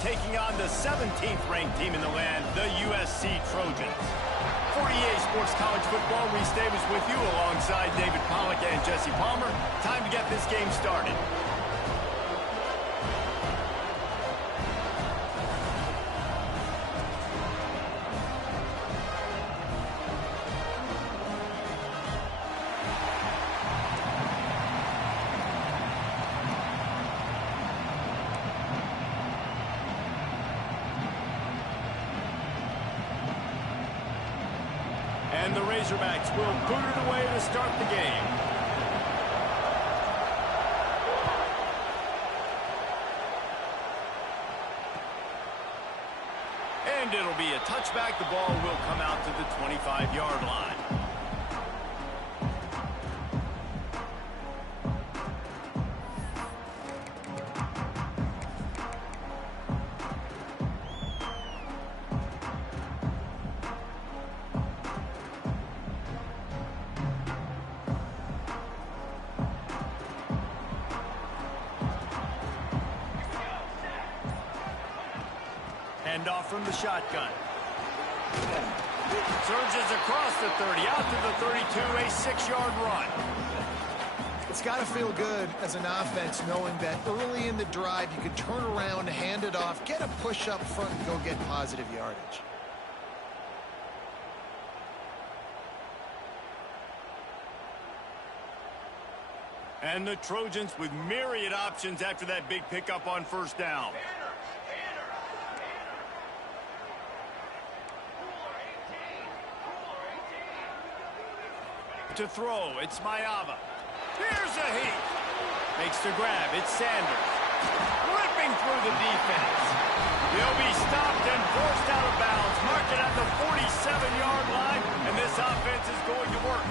taking on the 17th-ranked team in the land, the USC Trojans. For EA Sports College Football, Reese Davis with you alongside David Pollack and Jesse Palmer. Time to get this game started. And the Razorbacks will boot it away to start the game. And it'll be a touchback. The ball will come out to the 25-yard line. Handoff from the shotgun. Surges across the 30, out to the 32, a 6-yard run. It's got to feel good as an offense knowing that early in the drive you can turn around, hand it off, get a push up front, and go get positive yardage. And the Trojans with myriad options after that big pickup on first down. To throw, it's Mayava. Here's a heat. Makes the grab, it's Sanders. Ripping through the defense. He'll be stopped and forced out of bounds. Mark it at the 47-yard line, and this offense is going to work.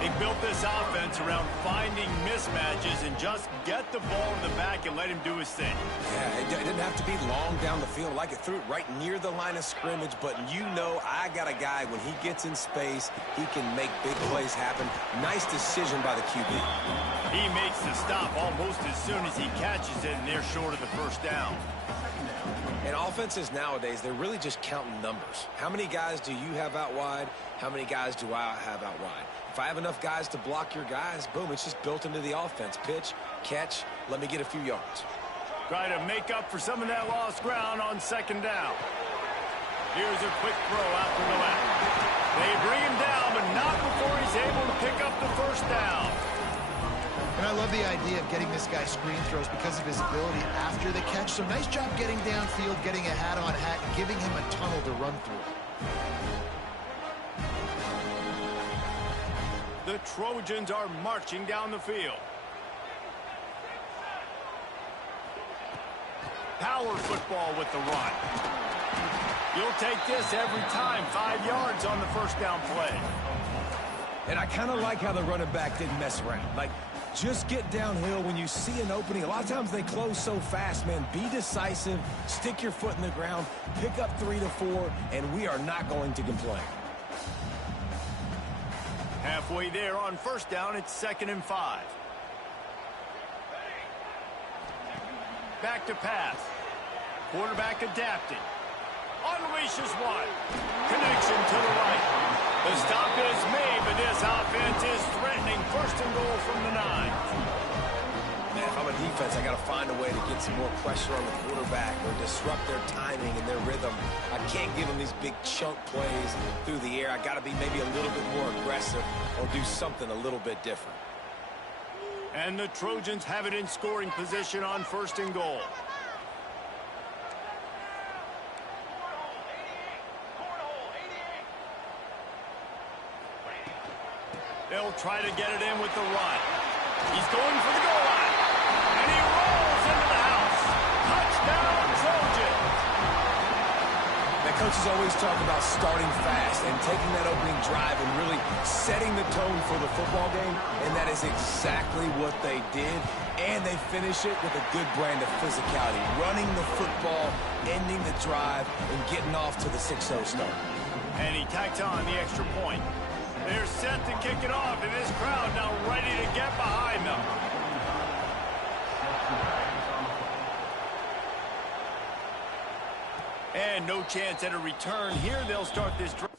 They built this offense around finding mismatches and just get the ball to the back and let him do his thing. Yeah, it didn't have to be long down the field. Like it threw it right near the line of scrimmage, but you know I got a guy, when he gets in space, he can make big plays happen. Nice decision by the QB. He makes the stop almost as soon as he catches it, and they're short of the first down. And offenses nowadays, they're really just counting numbers. How many guys do you have out wide? How many guys do I have out wide? If I have enough guys to block your guys, boom, it's just built into the offense. Pitch, catch, let me get a few yards. Try to make up for some of that lost ground on second down. Here's a quick throw out to the left. They bring him down, but not before he's able to pick up the first down. And I love the idea of getting this guy screen throws because of his ability after the catch. So nice job getting downfield, getting a hat-on-hat, and giving him a tunnel to run through. The Trojans are marching down the field. Power football with the run. You'll take this every time. 5 yards on the first down play. And I kind of like how the running back didn't mess around. Like, just get downhill when you see an opening. A lot of times they close so fast, man. Be decisive, stick your foot in the ground, pick up 3 to 4, and we are not going to complain. Halfway there on first down, it's 2nd and 5. Back to pass. Quarterback adapting. Unleashes one. Connection to the right. The stop is made, but this offense is threatening. 1st and goal from the 9. Man, if I'm a defense, I got to find a way to get some more pressure on the quarterback or disrupt their timing and their rhythm. I can't give them these big chunk plays through the air. I got to be maybe a little bit more aggressive or do something a little bit different. And the Trojans have it in scoring position on 1st and goal. They'll try to get it in with the run. He's going for the goal line. And he rolls into the house. Touchdown, Trojans. Now, coaches always talk about starting fast and taking that opening drive and really setting the tone for the football game, and that is exactly what they did. And they finish it with a good brand of physicality, running the football, ending the drive, and getting off to the 6-0 start. And he tacked on the extra point. They're set to kick it off, and this crowd now ready to get behind them. And no chance at a return here. They'll start this drive.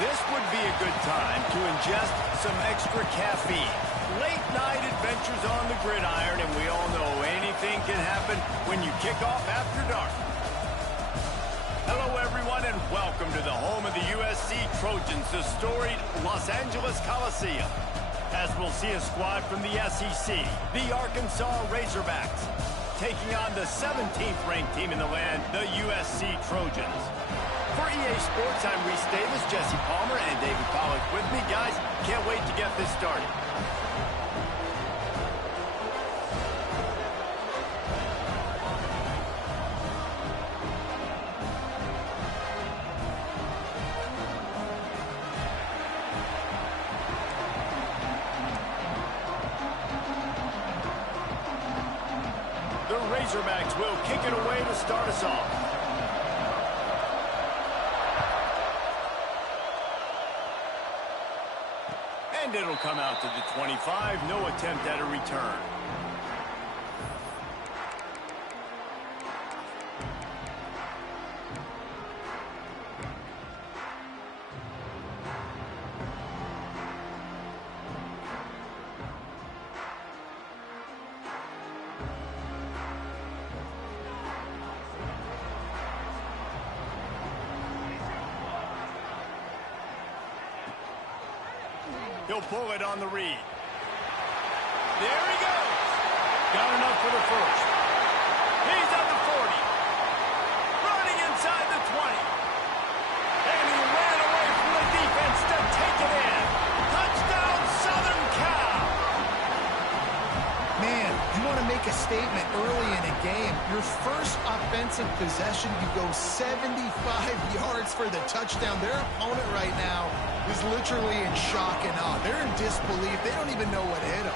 This would be a good time to ingest some extra caffeine. Late night adventures on the gridiron, and we all know anything can happen when you kick off after dark. Hello, everyone, and welcome to the home of the USC Trojans, the storied Los Angeles Coliseum. As we'll see a squad from the SEC, the Arkansas Razorbacks, taking on the 17th ranked team in the land, the USC Trojans. For EA Sports, I'm Reese Davis, Jesse Palmer, and David Pollack with me. Guys, can't wait to get this started. The Razorbacks will kick it away to start us off. And it'll come out to the 25. No attempt at a return. He'll pull it on the read. There he goes. Got enough for the first. He's at the 40. Running inside the 20. And he ran away from the defense to take it in. Touchdown, Southern Cal. Man, you want to make a statement early in a game. Your first offensive possession, you go 75 yards for the touchdown. Their opponent right now is literally in shock and awe. They're in disbelief. They don't even know what hit them.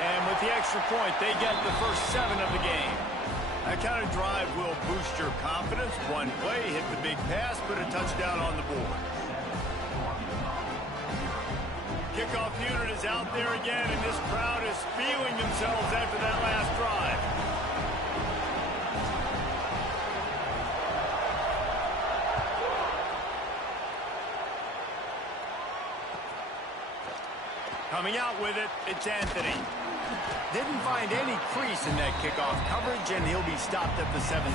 And with the extra point, they get the first 7 of the game. That kind of drive will boost your confidence. One play, hit the big pass, put a touchdown on the board. Kickoff unit is out there again, and this crowd is feeling themselves after that last drive. Coming out with it, it's Anthony. Didn't find any crease in that kickoff coverage, and he'll be stopped at the 17.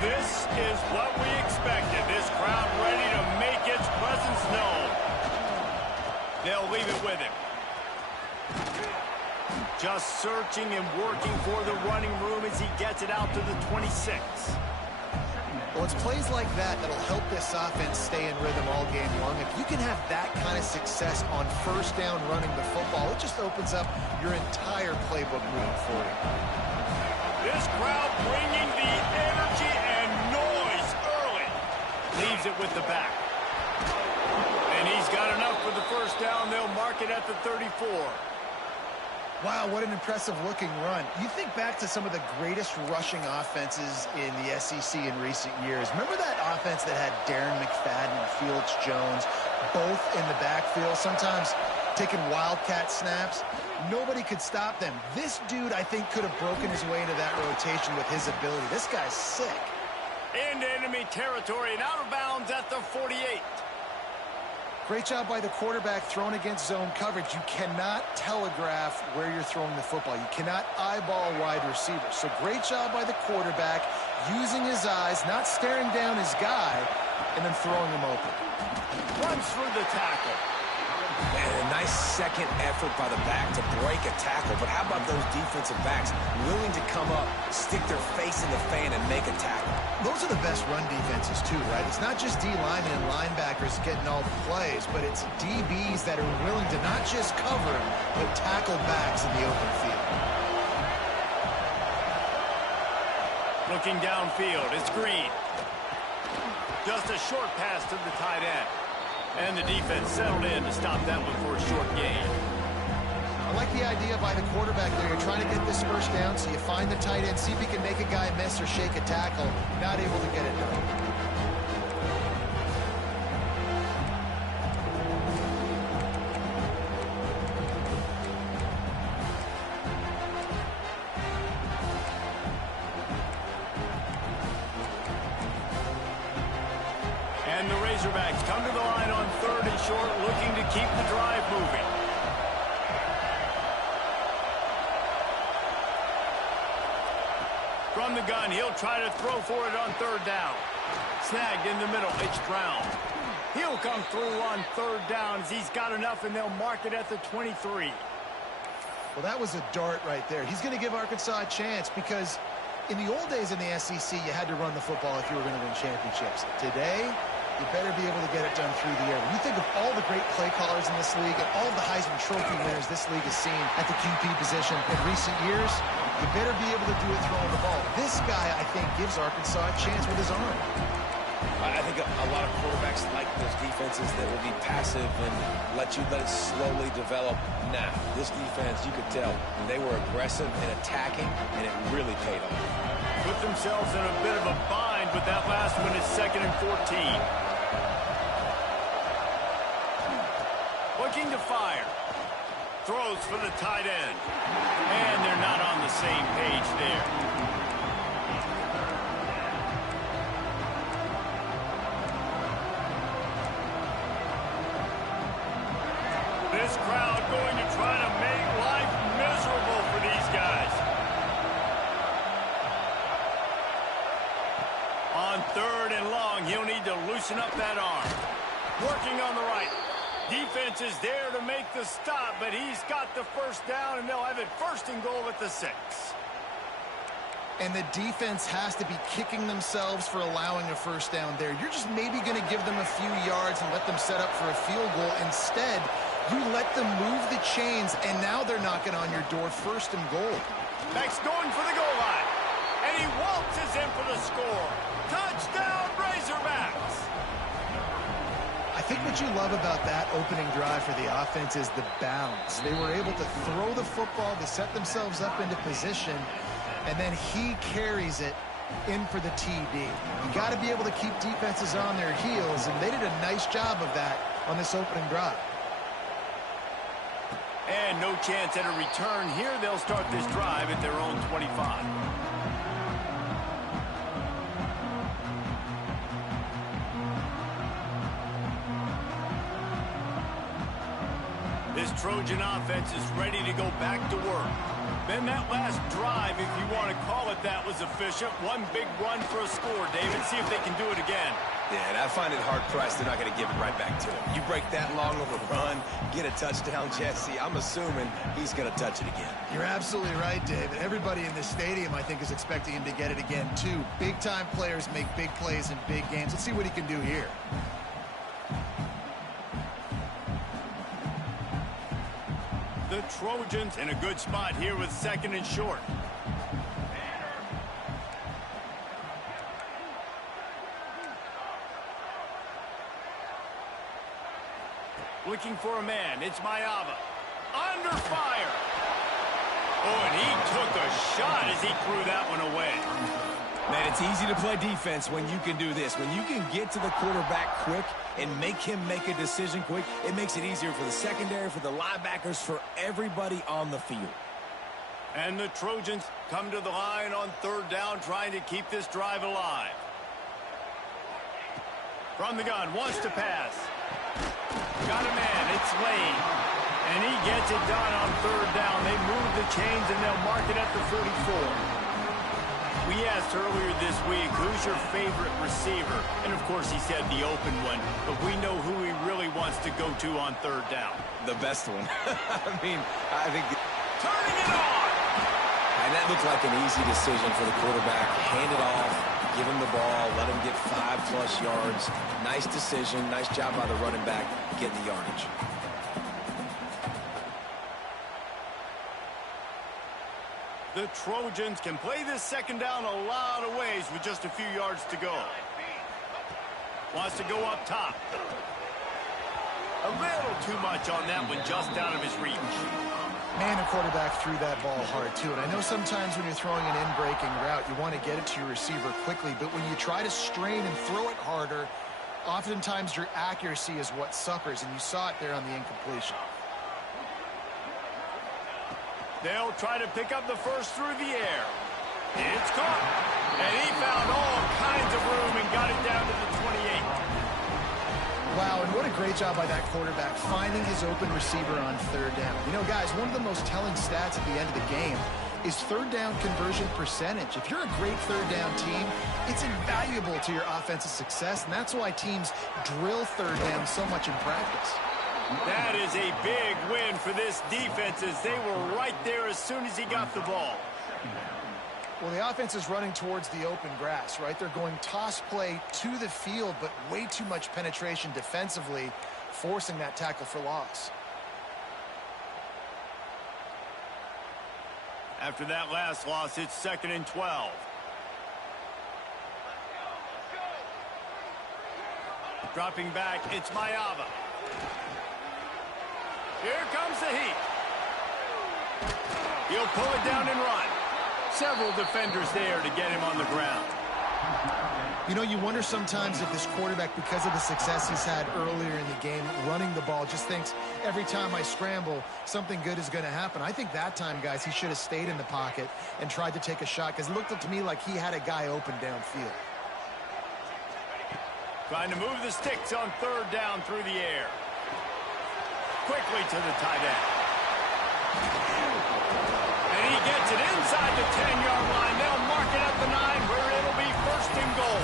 This is what we expected. This crowd ready to make its presence known. They'll leave it with him. Just searching and working for the running room as he gets it out to the 26. Well, it's plays like that that'll help this offense stay in rhythm all game long. If you can have that kind of success on first down running the football, it just opens up your entire playbook moving forward. This crowd bringing the energy and noise early. Leaves it with the back. And he's got enough for the first down. They'll mark it at the 34. Wow, what an impressive-looking run. You think back to some of the greatest rushing offenses in the SEC in recent years. Remember that offense that had Darren McFadden and Felix Jones both in the backfield, sometimes taking wildcat snaps? Nobody could stop them. This dude, I think, could have broken his way into that rotation with his ability. This guy's sick. Into enemy territory and out of bounds at the 48. Great job by the quarterback throwing against zone coverage. You cannot telegraph where you're throwing the football. You cannot eyeball wide receivers. So great job by the quarterback using his eyes, not staring down his guy, and then throwing him open. Runs through the tackle. And a nice second effort by the back to break a tackle. But how about those defensive backs willing to come up, stick their face in the fan, and make a tackle? Those are the best run defenses, too, right? It's not just D-linemen and linebackers getting all the plays, but it's DBs that are willing to not just cover, but tackle backs in the open field. Looking downfield, it's Green. Just a short pass to the tight end. And the defense settled in to stop that one for a short gain. I like the idea by the quarterback there. You're trying to get this first down, so you find the tight end, see if he can make a guy miss or shake a tackle. Not able to get it done. And the Razorbacks come to the line on 3rd and short, looking to keep the drive moving. From the gun, he'll try to throw for it on 3rd down. Snagged in the middle, it's Brown. He'll come through on 3rd down as he's got enough, and they'll mark it at the 23. Well, that was a dart right there. He's going to give Arkansas a chance because in the old days in the SEC, you had to run the football if you were going to win championships. Today, you better be able to get it done through the air. When you think of all the great play callers in this league and all of the Heisman Trophy winners this league has seen at the QB position in recent years, you better be able to do it throwing the ball. This guy, I think, gives Arkansas a chance with his arm. I think a lot of quarterbacks like those defenses that will be passive and let it slowly develop. Now, this defense, you could tell, they were aggressive and attacking, and it really paid off. Put themselves in a bit of a bind, but that last one is 2nd and 14. Looking to fire. Throws for the tight end. And they're not on the same page there. This crowd going to try to make life miserable for these guys. On 3rd and long, he'll need to loosen up that arm. Working on the right. Defense is there to make the stop, but he's got the first down, and they'll have it 1st and goal at the 6. And the defense has to be kicking themselves for allowing a first down there. You're just maybe going to give them a few yards and let them set up for a field goal. Instead, you let them move the chains, and now they're knocking on your door 1st and goal. Max going for the goal line. And he waltzes in for the score. Touchdown, Razorbacks! I think what you love about that opening drive for the offense is the bounce. They were able to throw the football, they set themselves up into position, and then he carries it in for the TD. You got to be able to keep defenses on their heels, and they did a nice job of that on this opening drive. And no chance at a return here. They'll start this drive at their own 25. This Trojan offense is ready to go back to work. Then that last drive, if you want to call it that, was efficient. One big run for a score, David. See if they can do it again. Yeah, and I find it hard-pressed they're not going to give it right back to him. You break that long of a run, get a touchdown, Jesse, I'm assuming he's going to touch it again. You're absolutely right, David. Everybody in this stadium, I think, is expecting him to get it again, too. Big-time players make big plays in big games. Let's see what he can do here. The Trojans in a good spot here with 2nd and short. Looking for a man. It's Mayava. Under fire. Oh, and he took a shot as he threw that one away. Man, it's easy to play defense when you can do this. When you can get to the quarterback quick and make him make a decision quick, it makes it easier for the secondary, for the linebackers, for everybody on the field. And the Trojans come to the line on 3rd down, trying to keep this drive alive. From the gun, wants to pass. Got a man, it's Lane. And he gets it done on 3rd down. They move the chains and they'll mark it at the 44. We asked earlier this week, who's your favorite receiver? And, of course, he said the open one. But we know who he really wants to go to on 3rd down. The best one. I think... Turning it on! And that looked like an easy decision for the quarterback. Hand it off, give him the ball, let him get 5+ yards. Nice decision, nice job by the running back getting the yardage. The Trojans can play this 2nd down a lot of ways with just a few yards to go. Wants to go up top. A little too much on that one, just out of his reach. Man, the quarterback threw that ball hard, too. And I know sometimes when you're throwing an in-breaking route, you want to get it to your receiver quickly. But when you try to strain and throw it harder, oftentimes your accuracy is what suffers. And you saw it there on the incompletion. They'll try to pick up the first through the air. It's caught. And he found all kinds of room and got it down to the 28. Wow, and what a great job by that quarterback finding his open receiver on 3rd down. You know, guys, one of the most telling stats at the end of the game is 3rd down conversion percentage. If you're a great 3rd down team, it's invaluable to your offensive success, and that's why teams drill 3rd down so much in practice. That is a big win for this defense as they were right there as soon as he got the ball. Well, the offense is running towards the open grass, right? They're going toss play to the field, but way too much penetration defensively, forcing that tackle for loss. After that last loss, it's 2nd and 12. Dropping back, it's Maava. Here comes the heat. He'll pull it down and run. Several defenders there to get him on the ground. You know, you wonder sometimes if this quarterback, because of the success he's had earlier in the game, running the ball, just thinks every time I scramble, something good is going to happen. I think that time, guys, he should have stayed in the pocket and tried to take a shot, because it looked to me like he had a guy open downfield. Trying to move the sticks on 3rd down through the air. Quickly to the tight end. And he gets it inside the 10-yard line. They'll mark it at the 9 where it'll be 1st and goal.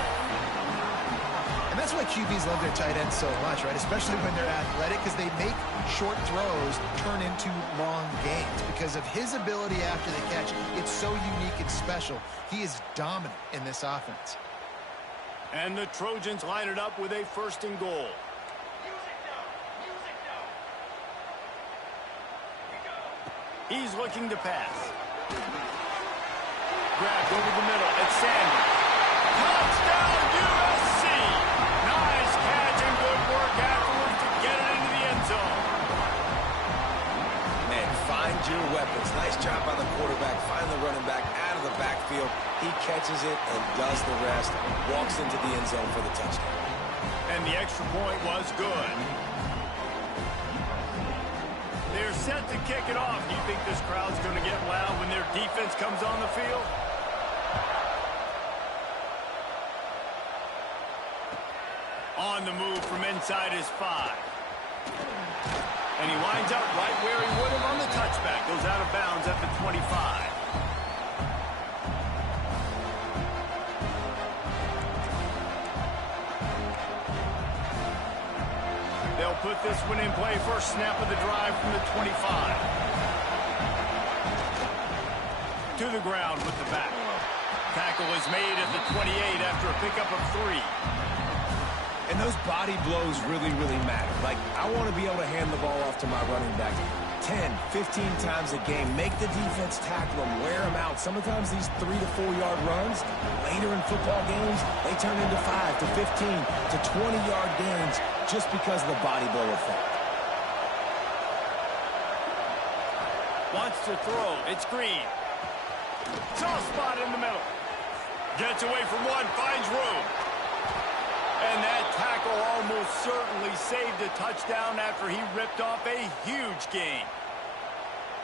And that's why QBs love their tight ends so much, right? Especially when they're athletic, because they make short throws turn into long gains. Because of his ability after the catch, it's so unique and special. He is dominant in this offense. And the Trojans line it up with a 1st and goal. He's looking to pass. Grabbed over the middle. It's Sanders. Touchdown, USC! Nice catch and good work afterwards to get it into the end zone. Man, find your weapons. Nice job by the quarterback. Find the running back out of the backfield. He catches it and does the rest. Walks into the end zone for the touchdown. And the extra point was good. They're set to kick it off. Do you think this crowd's going to get loud when their defense comes on the field? On the move from inside his 5. And he winds up right where he would have on the touchback. Goes out of bounds at the 25. They'll put this one in play. First snap of the drive from the 25. To the ground with the back. Tackle is made at the 28 after a pickup of 3. And those body blows really, really matter. Like, I want to be able to hand the ball off to my running back 10, 15 times a game. Make the defense tackle them, wear them out. Sometimes these 3 to 4 yard runs, later in football games, they turn into 5 to 15 to 20-yard gains just because of the body blow effect. Wants to throw. It's Green. Soft spot in the middle. Gets away from one, finds room. And that tackle almost certainly saved a touchdown after he ripped off a huge gain.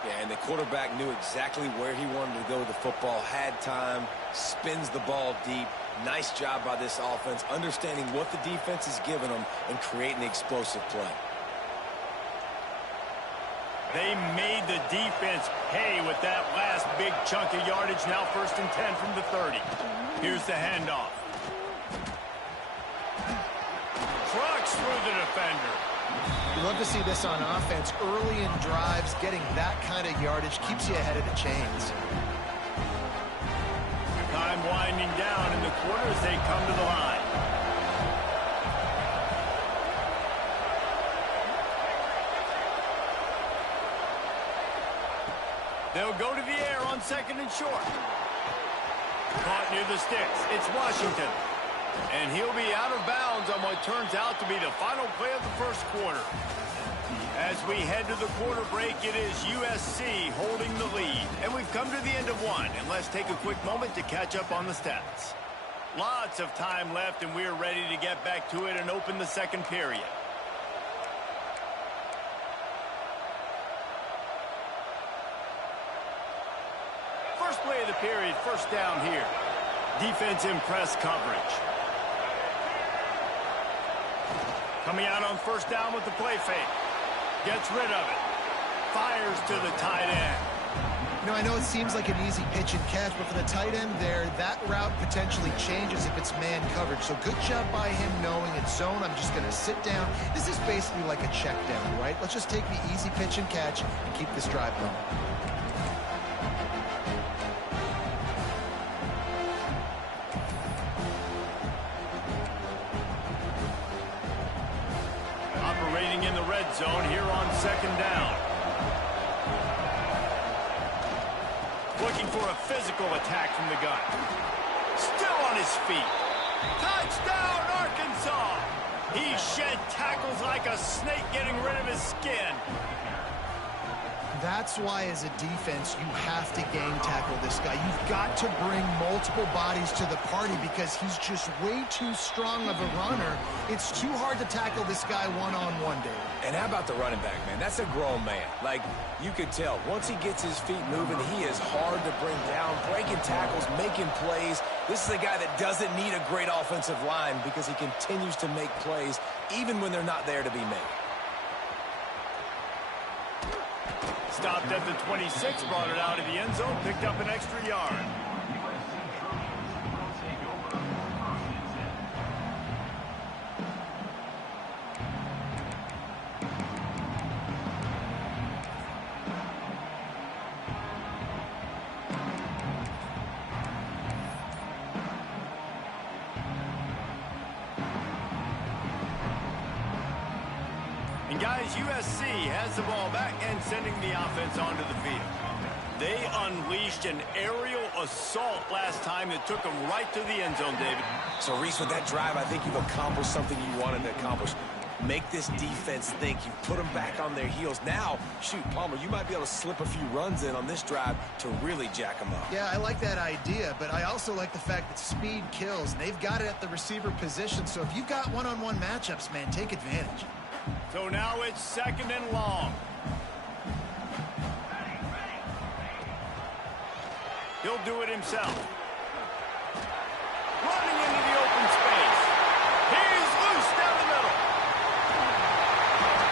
Yeah, and the quarterback knew exactly where he wanted to go with the football, had time, spins the ball deep. Nice job by this offense, understanding what the defense is giving them and creating explosive play. They made the defense pay with that last big chunk of yardage. Now 1st and 10 from the 30. Here's the handoff. Trucks through the defender. You love to see this on offense. Early in drives, getting that kind of yardage keeps you ahead of the chains. Time winding down in the quarter as they come to the line. They'll go to the air on 2nd and short. Caught near the sticks. It's Washington. And he'll be out of bounds on what turns out to be the final play of the 1st quarter. As we head to the quarter break, it is USC holding the lead. And we've come to the end of one. And let's take a quick moment to catch up on the stats. Lots of time left, and we're ready to get back to it and open the 2nd period. First play of the period, 1st down here. Defense in press coverage. Coming out on 1st down with the play fake. Gets rid of it. Fires to the tight end. You know, I know it seems like an easy pitch and catch, but for the tight end there, that route potentially changes if it's man coverage. So good job by him knowing it's zone. I'm just going to sit down. This is basically like a check down, right? Let's just take the easy pitch and catch and keep this drive going. Operating in the red zone here on second down. Looking for a physical attack from the gun. Still on his feet. Touchdown, Arkansas! He shed tackles like a snake getting rid of his skin. That's why, as a defense, you have to gang tackle this guy. You've got to bring multiple bodies to the party because he's just way too strong of a runner. It's too hard to tackle this guy one-on-one, David. And how about the running back, man? That's a grown man. Like, you could tell, once he gets his feet moving, he is hard to bring down, breaking tackles, making plays. This is a guy that doesn't need a great offensive line because he continues to make plays even when they're not there to be made. Stopped at the 26, brought it out of the end zone, picked up an extra yard. And guys, USC has the ball back and sending the offense onto the field. They unleashed an aerial assault last time that took them right to the end zone, David. So, Reese, with that drive, I think you've accomplished something you wanted to accomplish. Make this defense think. You put them back on their heels. Now, shoot, Palmer, you might be able to slip a few runs in on this drive to really jack them up. Yeah, I like that idea, but I also like the fact that speed kills. They've got it at the receiver position, so if you've got one-on-one matchups, man, take advantage. So now it's second and long. He'll do it himself. Running into the open space. He's loose down the middle.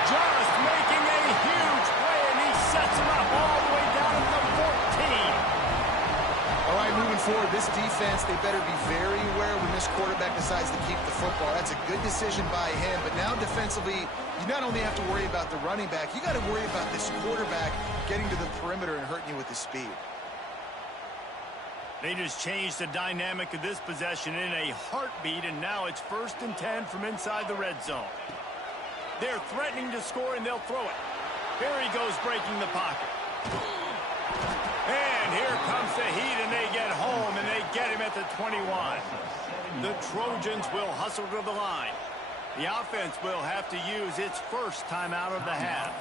Just making a huge play, and he sets him up all the way down to the 14. All right, moving forward, this defense, they better be very aware when this quarterback decides to keep the football. That's a good decision by him, but now defensively, you not only have to worry about the running back, you got to worry about this quarterback getting to the perimeter and hurting you with his speed. They just changed the dynamic of this possession in a heartbeat, and now it's 1st and 10 from inside the red zone. They're threatening to score, and they'll throw it. Here he goes, breaking the pocket. And here comes the heat, and they get home, and they get him at the 21. The Trojans will hustle to the line. The offense will have to use its first timeout of the half.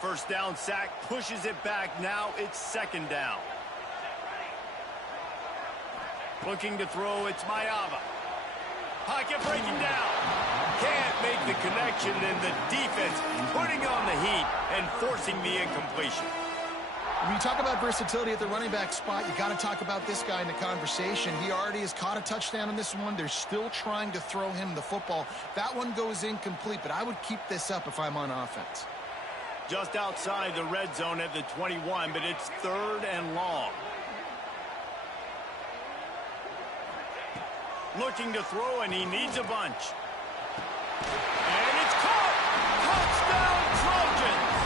First down sack, pushes it back. Now it's second down. Looking to throw, it's Mayava. Pocket breaking down. Can't make the connection, and the defense putting on the heat and forcing the incompletion. When you talk about versatility at the running back spot, you got to talk about this guy in the conversation. He already has caught a touchdown on this one. They're still trying to throw him the football. That one goes incomplete, but I would keep this up if I'm on offense. Just outside the red zone at the 21, but it's 3rd and long. Looking to throw, and he needs a bunch. And it's caught! Touchdown, Trojans!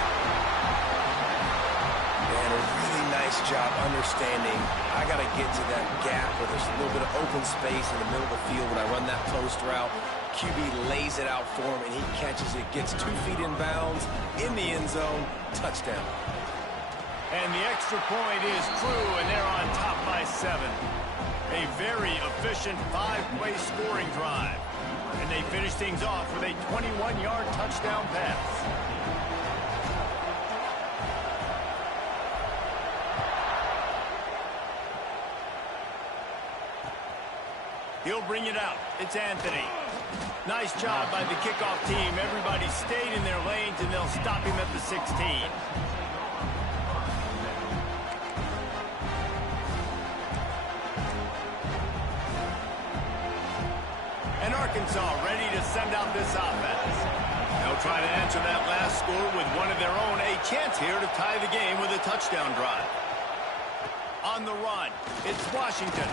And a really nice job understanding I got to get to that gap where there's a little bit of open space in the middle of the field when I run that post route. QB lays it out for him, and he catches it, gets 2 feet in bounds, in the end zone, touchdown. And the extra point is true, and they're on top by 7. A very efficient 5-play scoring drive. And they finish things off with a 21-yard touchdown pass. He'll bring it out. It's Anthony. Nice job by the kickoff team. Everybody stayed in their lanes, and they'll stop him at the 16. Arkansas ready to send out this offense. They'll try to answer that last score with one of their own. A chance here to tie the game with a touchdown drive. On the run, it's Washington.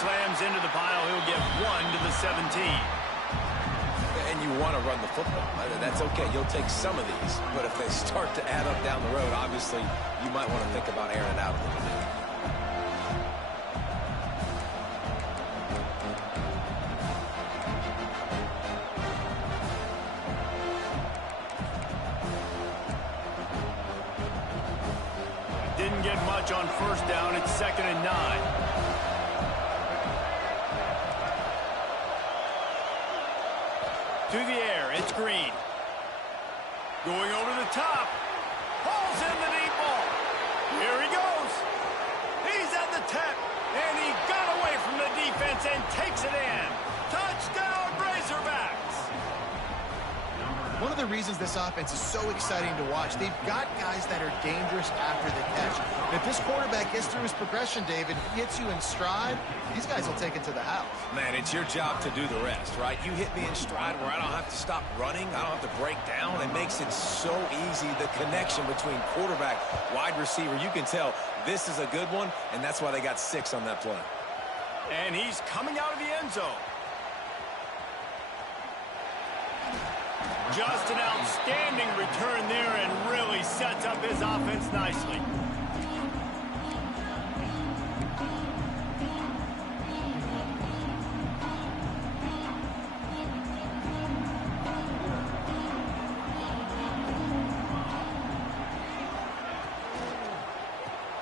Slams into the pile. He'll get 1 to the 17. And you want to run the football. That's okay. You'll take some of these. But if they start to add up down the road, obviously, you might want to think about airing it out a little bit. Didn't get much on first down. It's 2nd and 9. To the air, it's Green. Going over the top. Hauls in the deep ball. Here he goes. He's at the 10. And he got away from the defense and takes it in. Touchdown, Razorbacks. One of the reasons this offense is so exciting to watch, they've got guys that are dangerous after the catch. And if this quarterback gets through his progression, David, if he hits you in stride, these guys will take it to the house. Man, it's your job to do the rest, right? You hit me in stride where I don't have to stop running. I don't have to break down. It makes it so easy, the connection between quarterback, wide receiver. You can tell this is a good one, and that's why they got 6 on that play. And he's coming out of the end zone. Just an outstanding return there and really sets up his offense nicely.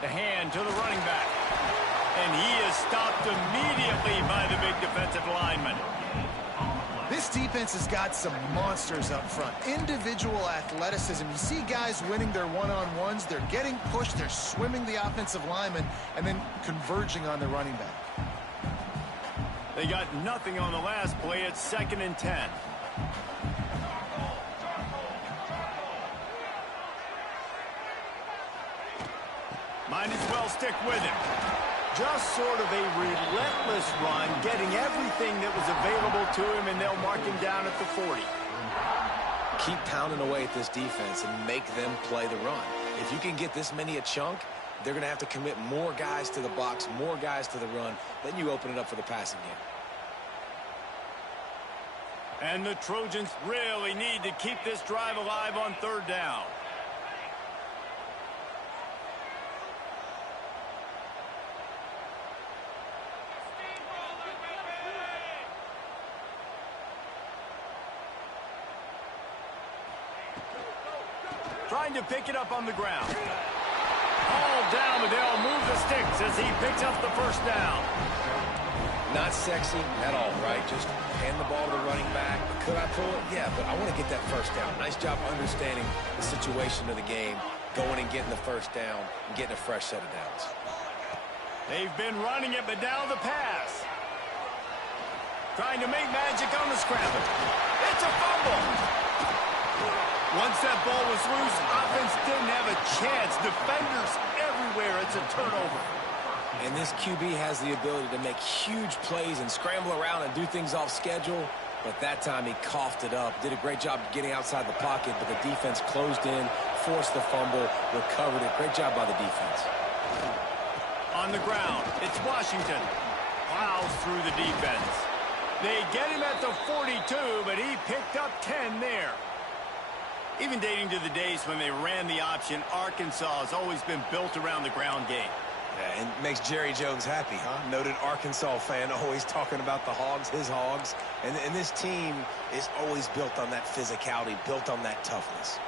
The hand to the running back. And he is stopped immediately by the big defensive lineman. This defense has got some monsters up front. Individual athleticism. You see guys winning their one-on-ones. They're getting pushed. They're swimming the offensive lineman and then converging on the running back. They got nothing on the last play. It's 2nd and 10. Might as well stick with him. Just sort of a relentless run, getting everything that was available to him, and they'll mark him down at the 40. Keep pounding away at this defense and make them play the run. If you can get this many a chunk, they're going to have to commit more guys to the box, more guys to the run. Then you open it up for the passing game. And the Trojans really need to keep this drive alive on 3rd down. Trying to pick it up on the ground. Hauled down, but they'll move the sticks as he picks up the 1st down. Not sexy at all, right? Just hand the ball to the running back. Could I pull it? Yeah, but I want to get that 1st down. Nice job understanding the situation of the game, going and getting the 1st down, and getting a fresh set of downs. They've been running it, but now the pass. Trying to make magic on the scramble. It's a fumble. Once that ball was loose, offense didn't have a chance. Defenders everywhere. It's a turnover. And this QB has the ability to make huge plays and scramble around and do things off schedule. But that time he coughed it up. Did a great job getting outside the pocket, but the defense closed in, forced the fumble, recovered it. Great job by the defense. On the ground, it's Washington. Plows through the defense. They get him at the 42, but he picked up 10 there. Even dating to the days when they ran the option, Arkansas has always been built around the ground game. Yeah, and makes Jerry Jones happy, huh? Noted Arkansas fan, always talking about the Hogs, his Hogs. And this team is always built on that physicality, built on that toughness.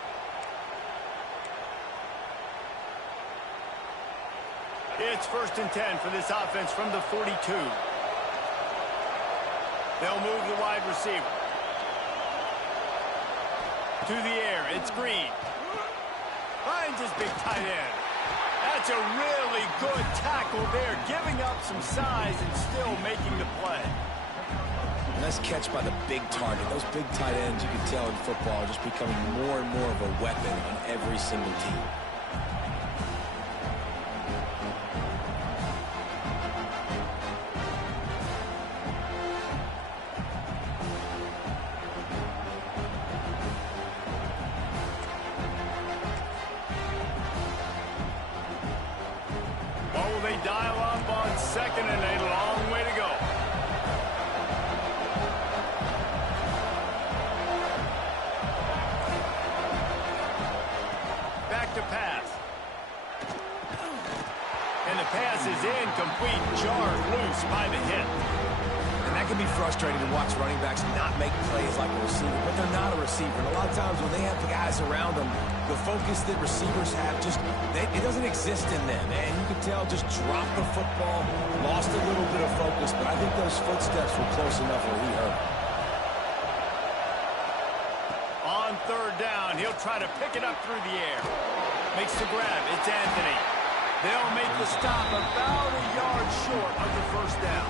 It's 1st and 10 for this offense from the 42. They'll move the wide receiver. To the air, it's Green. Finds his big tight end. That's a really good tackle there, giving up some size and still making the play. Nice catch by the big target. Those big tight ends, you can tell in football, are just becoming more and more of a weapon on every single team. jarred loose by the hit. And that can be frustrating to watch running backs not make plays like a receiver, but they're not a receiver. And a lot of times when they have the guys around them, the focus that receivers have it doesn't exist in them. And you can tell just dropped the football, lost a little bit of focus, but I think those footsteps were close enough where he hurt. On third down, he'll try to pick it up through the air. Makes the grab. It's Anthony. They'll make the stop about a yard short of the first down.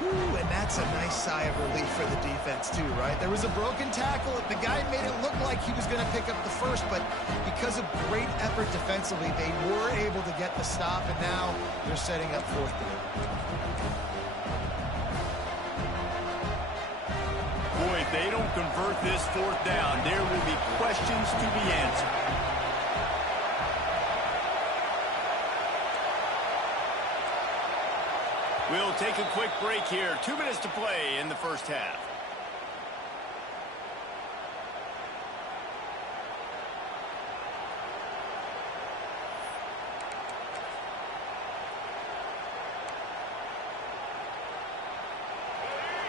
Ooh, and that's a nice sigh of relief for the defense too, right? There was a broken tackle. The guy made it look like he was going to pick up the first, but because of great effort defensively, they were able to get the stop, and now they're setting up fourth down. Boy, if they don't convert this fourth down, there will be questions to be answered. We'll take a quick break here. 2 minutes to play in the first half.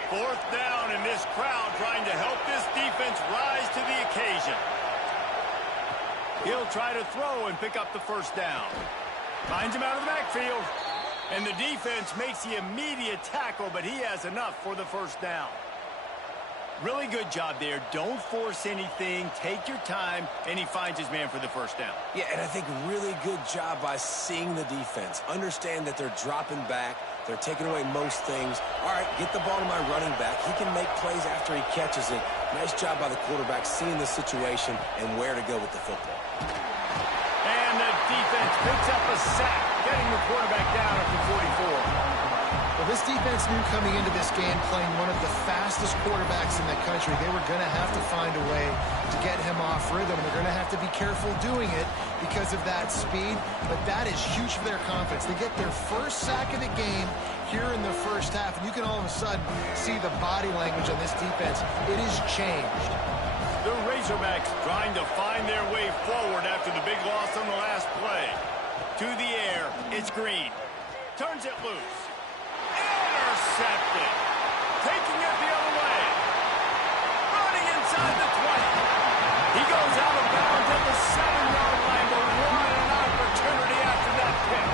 Fourth down, and this crowd trying to help this defense rise to the occasion. He'll try to throw and pick up the first down. Finds him out of the backfield. And the defense makes the immediate tackle, but he has enough for the first down. Really good job there. Don't force anything. Take your time, and he finds his man for the first down. Yeah, and I think really good job by seeing the defense. Understand that they're dropping back. They're taking away most things. All right, get the ball to my running back. He can make plays after he catches it. Nice job by the quarterback seeing the situation and where to go with the football. And the defense picks up a sack, getting the quarterback down at the 44. Well, this defense knew coming into this game, playing one of the fastest quarterbacks in the country, they were going to have to find a way to get him off rhythm. They're going to have to be careful doing it because of that speed, but that is huge for their confidence. They get their first sack of the game here in the first half, and you can all of a sudden see the body language on this defense. It has changed. The Razorbacks trying to find their way forward after the big loss on the last play. To the air, it's Green. Turns it loose. Intercepted. Taking it the other way. Running inside the 20. He goes out of bounds at the 7-yard line, but what an opportunity after that pick.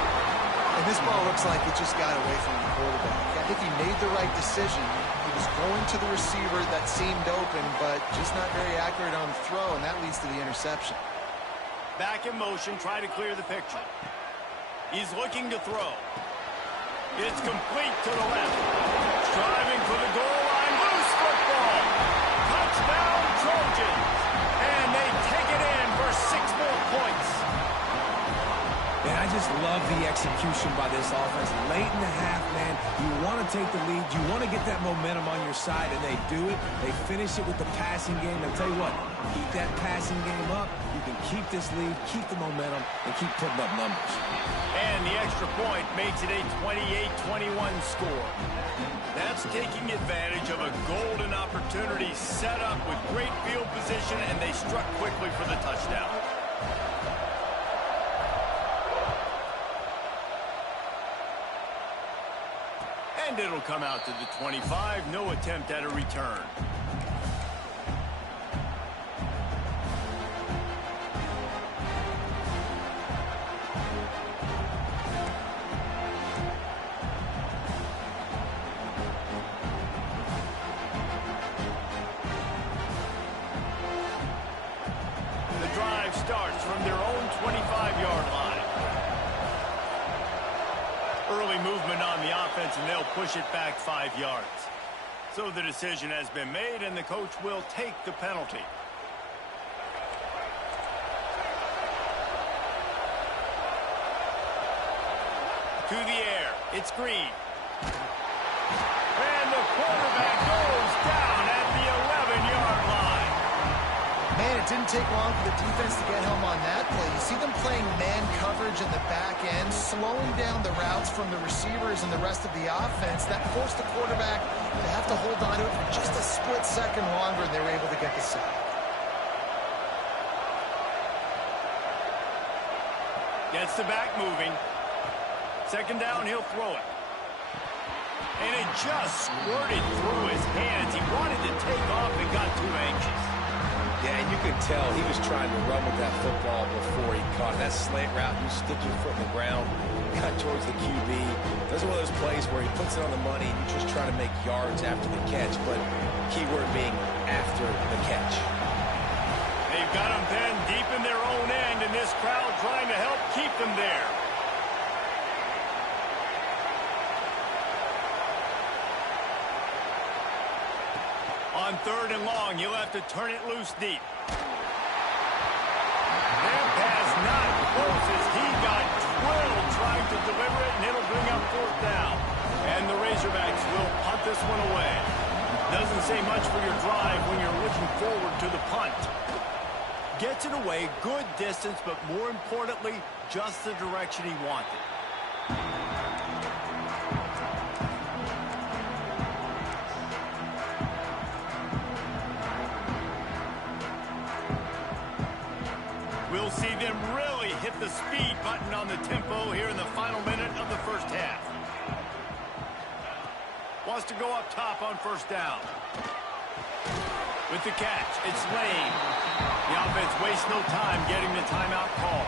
And this ball looks like it just got away from the quarterback. I think he made the right decision. He was going to the receiver that seemed open, but just not very accurate on the throw, and that leads to the interception. Back in motion, try to clear the picture. He's looking to throw. It's complete to the left. Striving for the goal line. Loose football. Touchdown, Trojans. And they take it in for 6 more points. And I just love the execution by this offense. Late in the half, man, you want to take the lead. You want to get that momentum on your side, and they do it. They finish it with the passing game. I'll tell you what, keep that passing game up. You can keep this lead, keep the momentum, and keep putting up numbers. And the extra point makes it a 28-21 score. That's taking advantage of a golden opportunity set up with great field position, and they struck quickly for the touchdown. And it'll come out to the 25. No attempt at a return. The drive starts from their own 25-yard line. Early movement on the offense, and they'll push it back 5 yards. So the decision has been made, and the coach will take the penalty. To the air, it's Green. And the quarterback goes down at the 11-yard line. Man, it didn't take long for the defense to get home on that play. You see them playing man coverage in the back end, slowing down the routes from the receivers and the rest of the offense. That forced the quarterback to have to hold on to it for just a split second longer, and they were able to get the sack. Gets the back moving. Second down, he'll throw it. And it just squirted through his hands. He wanted to take off and got too anxious. Yeah, and you could tell he was trying to run with that football before he caught it. That slant route, you stick your foot in the ground, cut towards the QB. Those are one of those plays where he puts it on the money and you just try to make yards after the catch, but keyword being after the catch. They've got them pinned deep in their own end, and this crowd trying to help keep them there. On third and long, you'll have to turn it loose deep. That pass not close as he got drilled trying to deliver it, and it'll bring up fourth down. And the Razorbacks will punt this one away. Doesn't say much for your drive when you're looking forward to the punt. Gets it away, good distance, but more importantly, just the direction he wanted. We'll see them really hit the speed button on the tempo here in the final minute of the first half. Wants to go up top on first down. With the catch, it's Lane. The offense wastes no time getting the timeout call.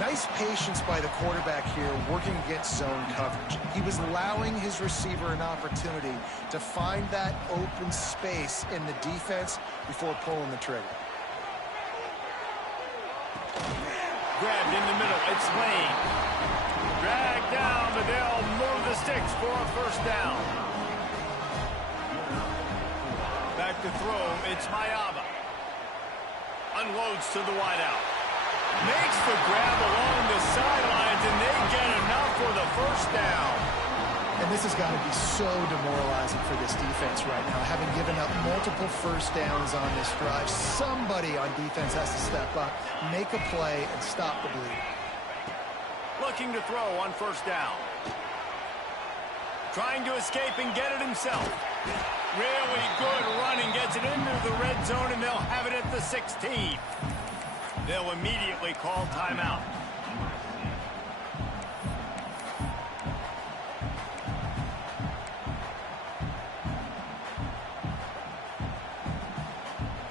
Nice patience by the quarterback here working against zone coverage. He was allowing his receiver an opportunity to find that open space in the defense before pulling the trigger. Grabbed in the middle, it's Lane. Dragged down, but they'll move the sticks for a first down. Back to throw, it's Mayava. Unloads to the wideout. Makes the grab along the sidelines, and they get enough for the first down. And this has got to be so demoralizing for this defense right now. Having given up multiple first downs on this drive, somebody on defense has to step up, make a play, and stop the bleed. Looking to throw on first down. Trying to escape and get it himself. Really good running, gets it into the red zone, and they'll have it at the 16. They'll immediately call timeout.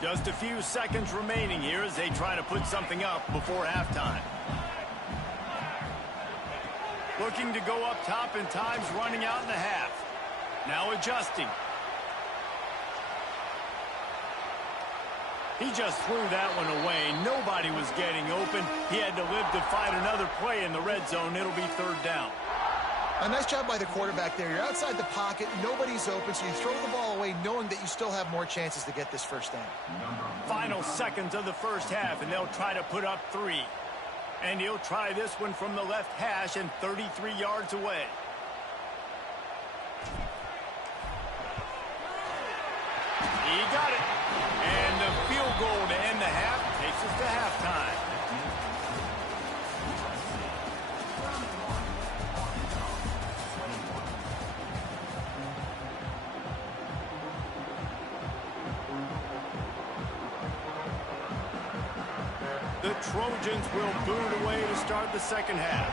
Just a few seconds remaining here as they try to put something up before halftime. Looking to go up top, and time's running out in the half. Now adjusting. He just threw that one away. Nobody was getting open. He had to live to fight another play in the red zone. It'll be third down. A nice job by the quarterback there. You're outside the pocket, nobody's open, so you throw the ball away knowing that you still have more chances to get this first down. Final seconds of the first half, and they'll try to put up 3. And he'll try this one from the left hash and 33 yards away. He got it. And the field goal to end the half takes us to halftime. The Trojans will boot away to start the second half.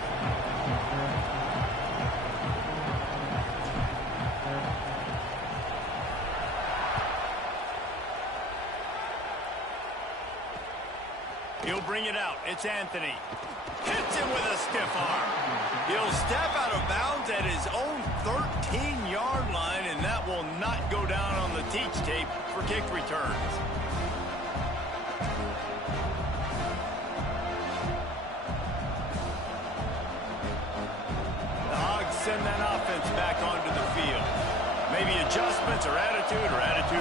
He'll bring it out. It's Anthony. Hits him with a stiff arm. He'll step out of bounds at his own 13-yard line, and that will not go down on the teach tape for kick returns. The Hogs send that offense back onto the field. Maybe adjustments or attitude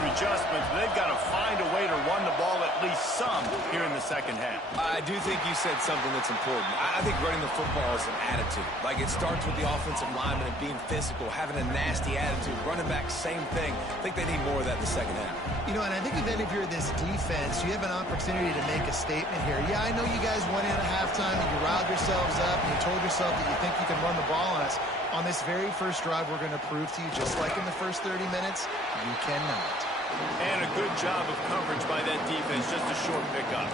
adjustments. But they've got to find a way to run the ball at least some here in the second half. I do think you said something that's important. I think running the football is an attitude. Like, it starts with the offensive lineman and being physical, having a nasty attitude. Running back, same thing. I think they need more of that in the second half. You know, and I think then if you're this defense, you have an opportunity to make a statement here. Yeah, I know you guys went in at halftime and you riled yourselves up and you told yourself that you think you can run the ball on us. On this very first drive, we're going to prove to you, just like in the first 30 minutes, you cannot. And a good job of coverage by that defense, just a short pickup.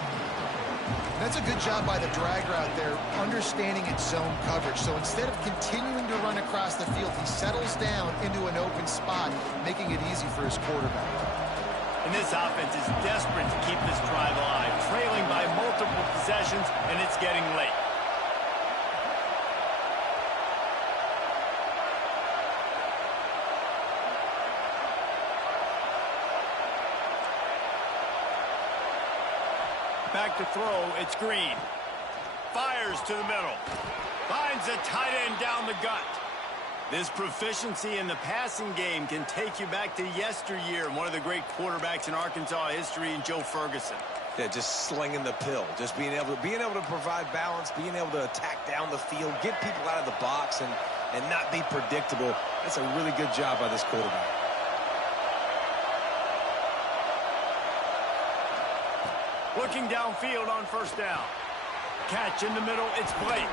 That's a good job by the drag route there, understanding its zone coverage. So instead of continuing to run across the field, he settles down into an open spot, making it easy for his quarterback. And this offense is desperate to keep this drive alive, trailing by multiple possessions, and it's getting late. Back to throw, it's Green. Fires to the middle. Finds a tight end down the gut. This proficiency in the passing game can take you back to yesteryear and one of the great quarterbacks in Arkansas history, in Joe Ferguson. Yeah, just slinging the pill, just being able to provide balance, being able to attack down the field, get people out of the box, and not be predictable. That's a really good job by this quarterback. Looking downfield on first down. Catch in the middle, it's Blake.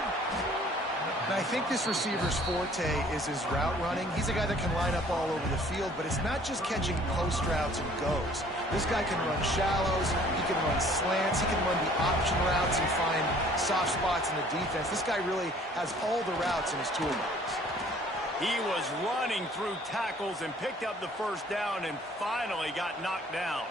And I think this receiver's forte is his route running. He's a guy that can line up all over the field, but it's not just catching post routes and goes. This guy can run shallows, he can run slants, he can run the option routes and find soft spots in the defense. This guy really has all the routes in his toolbox. He was running through tackles and picked up the first down and finally got knocked down.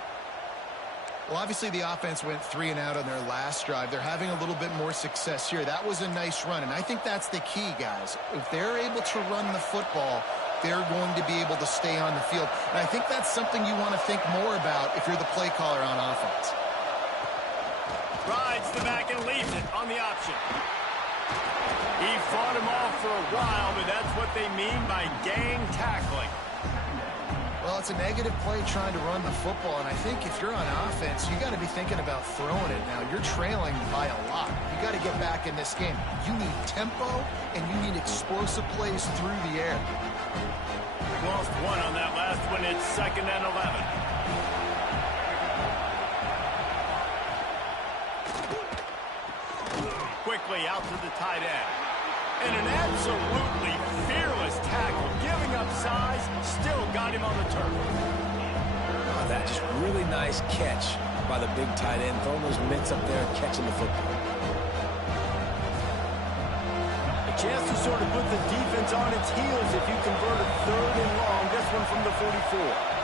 Well, obviously the offense went 3 and out on their last drive. They're having a little bit more success here. That was a nice run, and I think that's the key, guys. If they're able to run the football, they're going to be able to stay on the field. And I think that's something you want to think more about if you're the play caller on offense. Rides the back and leaves it on the option. He fought him off for a while, but that's what they mean by gang tackling. Well, it's a negative play trying to run the football, and I think if you're on offense, you got to be thinking about throwing it now. You're trailing by a lot. You got to get back in this game. You need tempo, and you need explosive plays through the air. Lost one on that last one. It's 2nd and 11. Quickly out to the tight end. And an absolutely fearless tackle, giving up size, still got him on the turf. Oh, that just really nice catch by the big tight end, throwing those mitts up there and catching the football. A chance to sort of put the defense on its heels if you convert a 3rd and long. This one from the 44.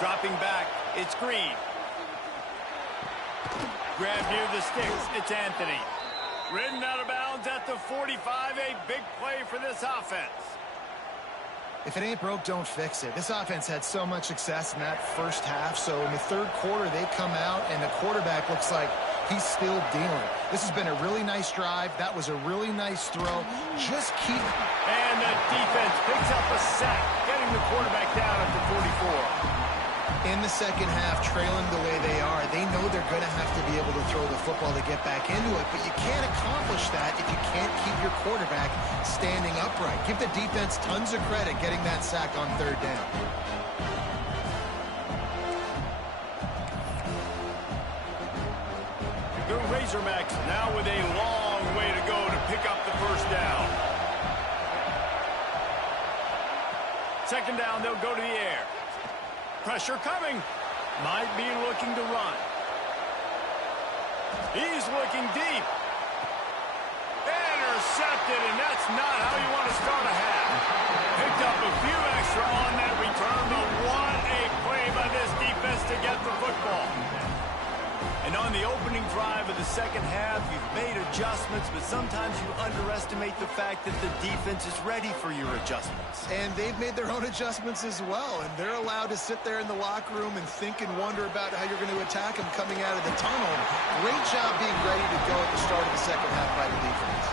Dropping back, it's Green. Grab near the sticks, it's Anthony. Ridden out of bounds at the 45, a big play for this offense. If it ain't broke, don't fix it. This offense had so much success in that first half, so in the 3rd quarter, they come out, and the quarterback looks like he's still dealing. This has been a really nice drive. That was a really nice throw. Just keep... And the defense picks up a sack, getting the quarterback down at the 44. In the second half, trailing the way they are, they know they're going to have to be able to throw the football to get back into it, but you can't accomplish that if you can't keep your quarterback standing upright. Give the defense tons of credit getting that sack on 3rd down. The Razorbacks now with a long way to go to pick up the first down. 2nd down, they'll go to the air. Pressure coming. Might be looking to run. He's looking deep. Intercepted, and that's not how you want to start a half. Picked up a few extra on that return, but what a play by this defense to get the football. And on the opening drive of the second half, you've made adjustments, but sometimes you underestimate the fact that the defense is ready for your adjustments. And they've made their own adjustments as well, and they're allowed to sit there in the locker room and think and wonder about how you're going to attack them coming out of the tunnel. Great job being ready to go at the start of the second half by the defense.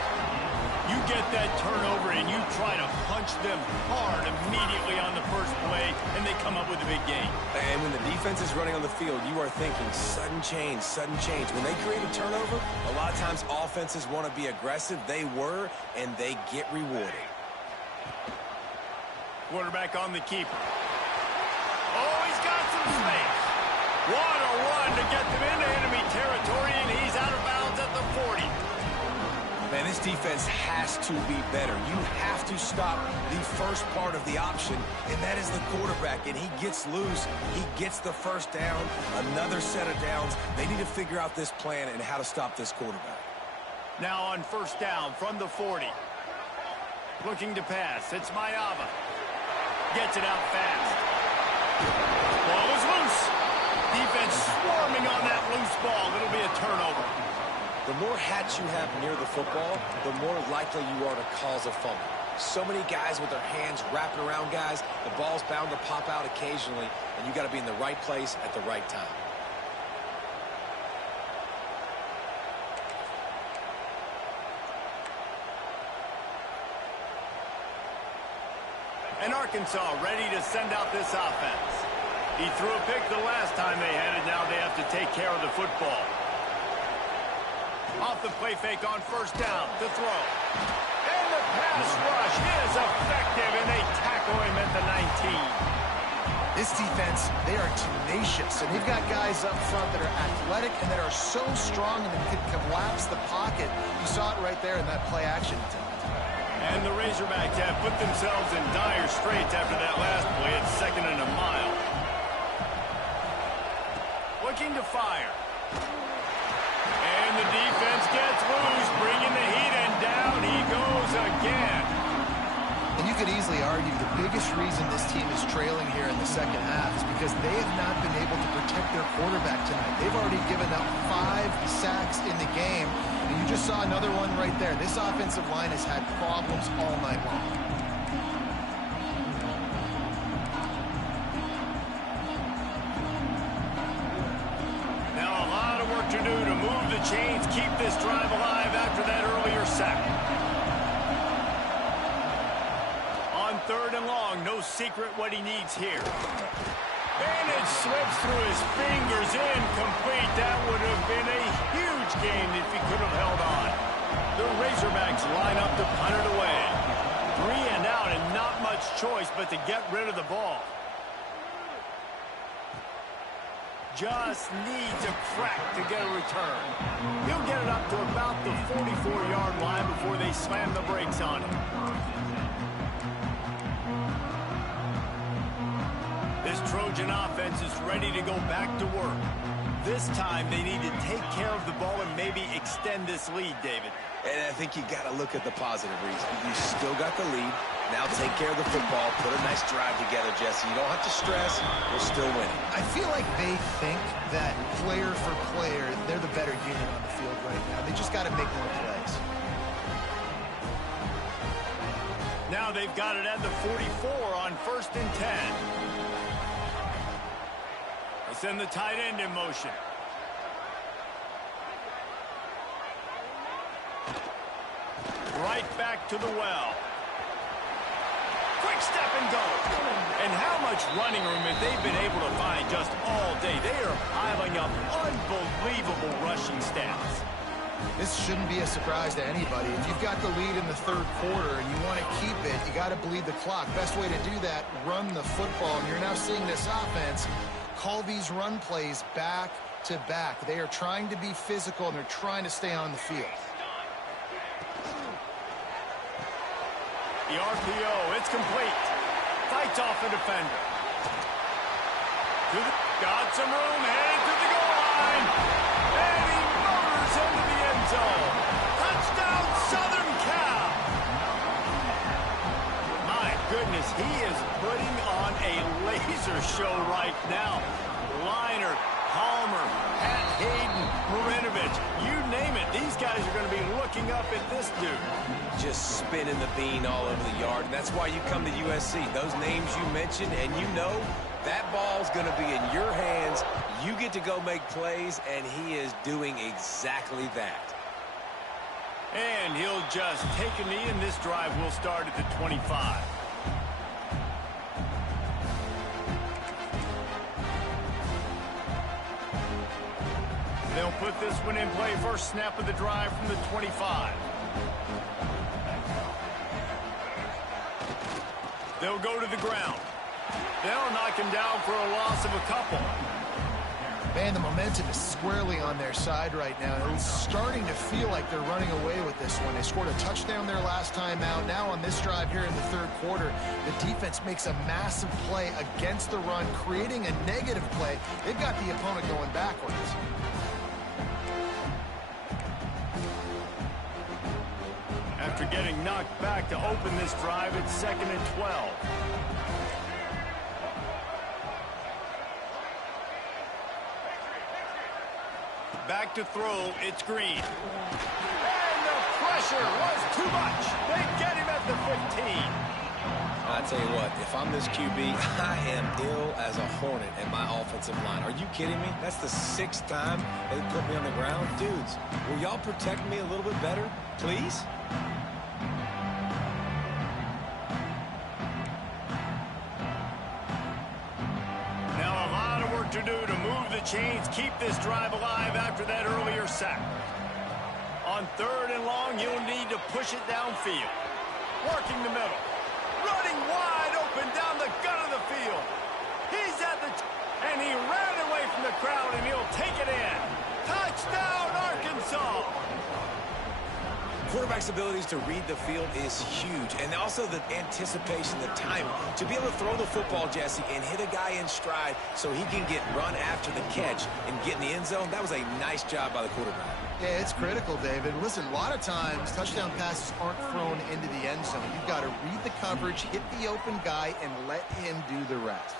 You get that turnover and you try to punch them hard immediately on the first play, and they come up with a big gain. And when the defense is running on the field, you are thinking sudden change, sudden change. When they create a turnover, a lot of times offenses want to be aggressive. They were, and they get rewarded. Quarterback on the keeper. Oh, he's got some space. What a run to get them into enemy territory, and he's out of bounds at the 40. Man, this defense has to be better. You have to stop the first part of the option, and that is the quarterback. And he gets loose. He gets the first down, another set of downs. They need to figure out this plan and how to stop this quarterback. Now on first down from the 40. Looking to pass. It's Maava. Gets it out fast. Ball is loose. Defense swarming on that loose ball. It'll be a turnover. The more hats you have near the football, the more likely you are to cause a fumble. So many guys with their hands wrapping around guys, the ball's bound to pop out occasionally, and you got to be in the right place at the right time. And Arkansas ready to send out this offense. He threw a pick the last time they had it. Now they have to take care of the football. Off the play fake on first down to throw. And the pass rush is effective, and they tackle him at the 19. This defense, they are tenacious, and they've got guys up front that are athletic and that are so strong and that can collapse the pocket. You saw it right there in that play action attempt. And the Razorbacks have put themselves in dire straits after that last play. It's 2nd and a mile. Looking to fire. And the defense gets loose, bringing the heat, and down he goes again. And you could easily argue the biggest reason this team is trailing here in the second half is because they have not been able to protect their quarterback tonight. They've already given up 5 sacks in the game, and you just saw another one right there. This offensive line has had problems all night long. To do to move the chains, keep this drive alive after that earlier sack. On 3rd and long, no secret what he needs here. And it slips through his fingers, incomplete. That would have been a huge gain if he could have held on. The Razorbacks line up to punt it away. 3 and out, and not much choice but to get rid of the ball. Just needs a crack to get a return. He'll get it up to about the 44-yard line before they slam the brakes on him. This Trojan offense is ready to go back to work. This time they need to take care of the ball and maybe extend this lead, David. And I think you got to look at the positive reason. You still got the lead. Now take care of the football. Put a nice drive together, Jesse. You don't have to stress. We're still winning. I feel like they think that player for player, they're the better unit on the field right now. They just got to make more plays. Now they've got it at the 44 on 1st and 10. They send the tight end in motion. Right back to the well. Quick step and go. And how much running room have they been able to find just all day? They are piling up unbelievable rushing stats. This shouldn't be a surprise to anybody. If you've got the lead in the 3rd quarter and you want to keep it, you got to bleed the clock. Best way to do that, run the football. And you're now seeing this offense call these run plays back to back. They are trying to be physical, and they're trying to stay on the field. The RPO, it's complete. Fights off a defender. Got some room, headed to the goal line. And he motors into the end zone. Touchdown, Southern Cal. My goodness, he is putting on a laser show right now. Liner, Palmer, Pat Hayden, Marinovich, you name it. These guys are going to be looking up at this dude. Just spinning the bean all over the yard. And that's why you come to USC. Those names you mentioned, and you know that ball's going to be in your hands. You get to go make plays, and he is doing exactly that. And he'll just take a knee, and this drive will start at the 25. They'll put this one in play. First snap of the drive from the 25. They'll go to the ground. They'll knock him down for a loss of a couple. Man, the momentum is squarely on their side right now. It's starting to feel like they're running away with this one. They scored a touchdown their last time out. Now on this drive here in the third quarter, the defense makes a massive play against the run, creating a negative play. They've got the opponent going backwards. After getting knocked back to open this drive, it's 2nd and 12. Back to throw, it's Green. And the pressure was too much. They get him at the 15. I tell you what, if I'm this QB, I am ill as a hornet at my offensive line. Are you kidding me? That's the 6th time they put me on the ground. Dudes, will y'all protect me a little bit better, please? To do to move the chains, keep this drive alive after that earlier sack. On 3rd and long, you'll need to push it downfield. Working the middle. Running wide open down the gut of the field. He's at the and he ran away from the crowd, and he'll take it in. Touchdown, Arkansas! Quarterback's abilities to read the field is huge, and also the anticipation, the timing. To be able to throw the football, Jesse, and hit a guy in stride so he can get run after the catch and get in the end zone, that was a nice job by the quarterback. Yeah, it's critical, David. Listen, a lot of times touchdown passes aren't thrown into the end zone. You've got to read the coverage, hit the open guy, and let him do the rest.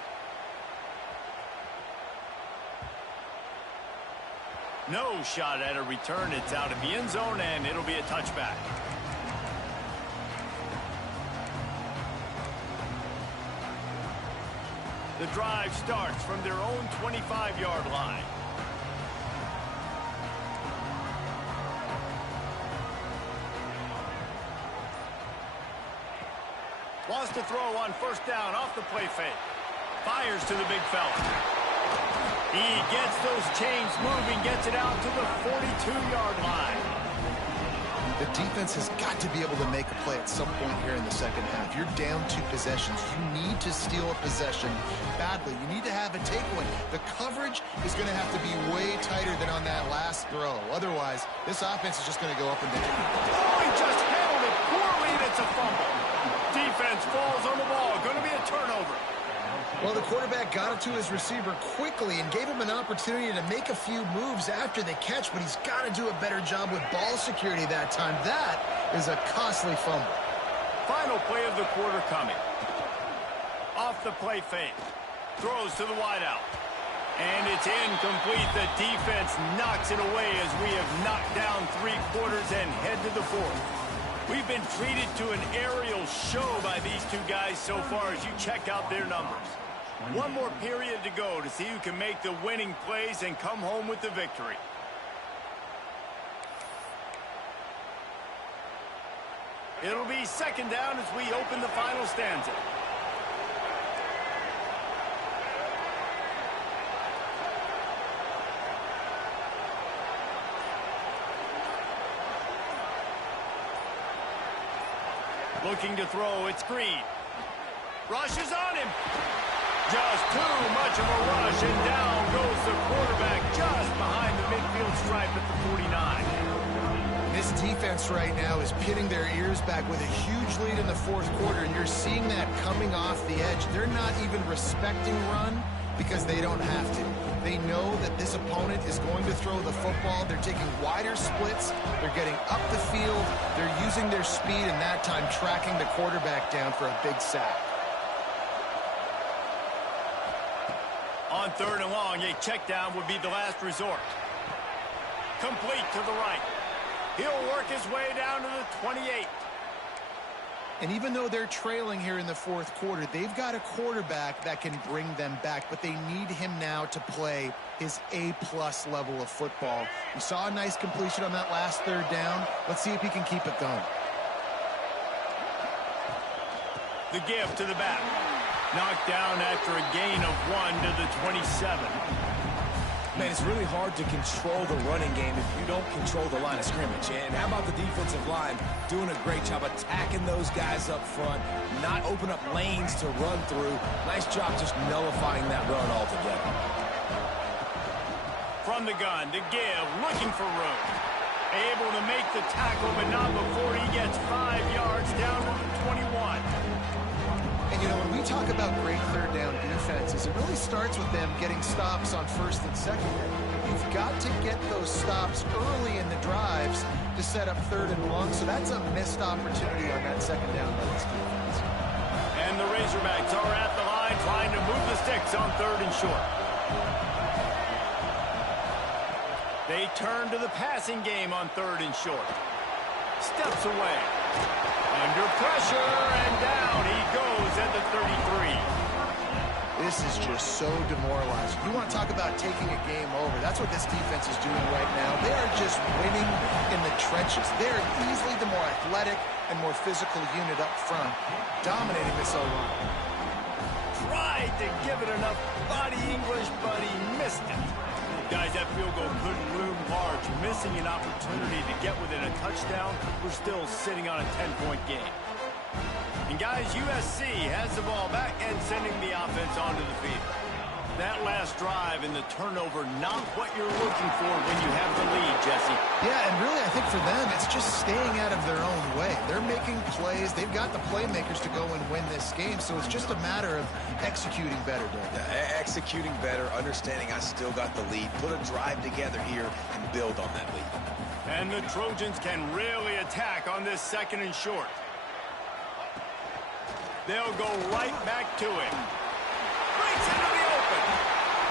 No shot at a return. It's out of the end zone, and it'll be a touchback. The drive starts from their own 25-yard line. Wants to throw on 1st down off the play fake. Fires to the big fella. He gets those chains moving, gets it out to the 42-yard line. The defense has got to be able to make a play at some point here in the second half. You're down 2 possessions. You need to steal a possession badly. You need to have a takeaway. The coverage is going to have to be way tighter than on that last throw. Otherwise, this offense is just going to go up and down. Oh, he just handled it poorly, and it's a fumble. Defense falls on the ball. Going to be a turnover. Well, the quarterback got it to his receiver quickly and gave him an opportunity to make a few moves after the catch, but he's got to do a better job with ball security that time. That is a costly fumble. Final play of the quarter coming. Off the play fake. Throws to the wideout. And it's incomplete. The defense knocks it away as we have knocked down 3 quarters and head to the 4th. We've been treated to an aerial show by these 2 guys so far as you check out their numbers. 1 more period to go to see who can make the winning plays and come home with the victory. It'll be 2nd down as we open the final stanza. Looking to throw, it's Green. Rushes on him. Just too much of a rush, and down goes the quarterback just behind the midfield stripe at the 49. This defense right now is pinning their ears back with a huge lead in the 4th quarter, and you're seeing that coming off the edge. They're not even respecting run because they don't have to. They know that this opponent is going to throw the football. They're taking wider splits. They're getting up the field. They're using their speed, and that time tracking the quarterback down for a big sack. On 3rd and long, a check down would be the last resort. Complete to the right. He'll work his way down to the 28. And even though they're trailing here in the 4th quarter, they've got a quarterback that can bring them back, but they need him now to play his A-plus level of football. We saw a nice completion on that last 3rd down. Let's see if he can keep it going. The give to the back. Knocked down after a gain of 1 to the 27. Man, it's really hard to control the running game if you don't control the line of scrimmage. And how about the defensive line doing a great job attacking those guys up front, not open up lanes to run through. Nice job just nullifying that run altogether. on the gun to give, looking for room. Able to make the tackle, but not before he gets 5 yards down to the 21. And, you know, when we talk about great third down defenses, it really starts with them getting stops on first and second down. You've got to get those stops early in the drives to set up third and long, so that's a missed opportunity on that second down by this defense. And the Razorbacks are at the line trying to move the sticks on third and short. They turn to the passing game on third and short. Steps away. Under pressure, and down he goes at the 33. This is just so demoralizing. You want to talk about taking a game over. That's what this defense is doing right now. They are just winning in the trenches. They're easily the more athletic and more physical unit up front, dominating this O-line. Tried to give it enough body English, but he missed it. Guys, that field goal couldn't loom large. Missing an opportunity to get within a touchdown. We're still sitting on a 10-point game. And guys, USC has the ball back and sending the offense onto the field. That last drive and the turnover, not what you're looking for when you have the lead, Jesse. Yeah, and really, I think for them, it's just staying out of their own way. They're making plays. They've got the playmakers to go and win this game, so it's just a matter of executing better, Dave. Yeah, executing better, understanding I still got the lead. Put a drive together here and build on that lead. And the Trojans can really attack on this second and short. They'll go right back to him. Breaks into the open.